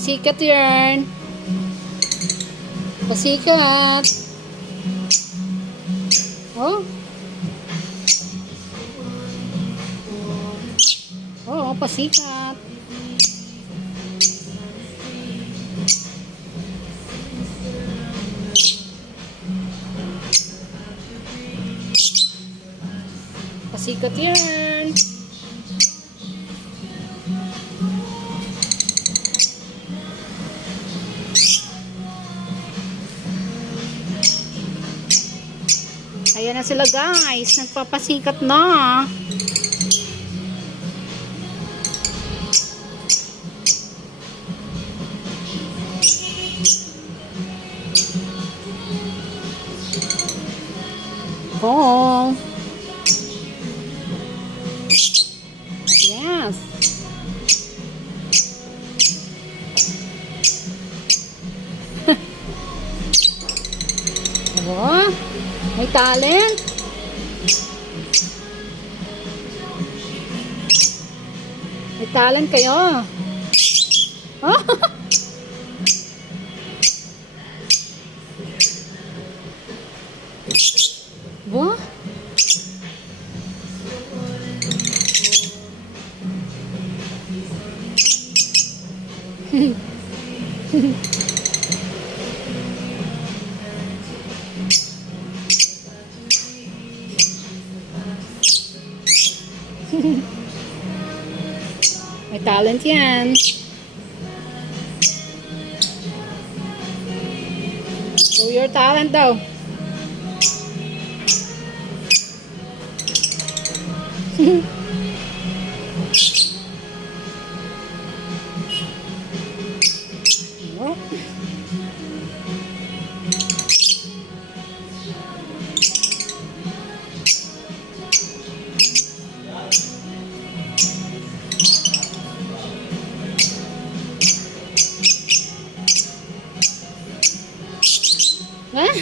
Pasikat yan. Pasikat. Oh. Oo, pasikat. Pasikat yan. Ayan na sila guys. Nagpapasikat na. Oh. Yes. Oh, may talent. May talent kayo. Oh. What? May talent yan. Show your talent daw. Oh. Huh?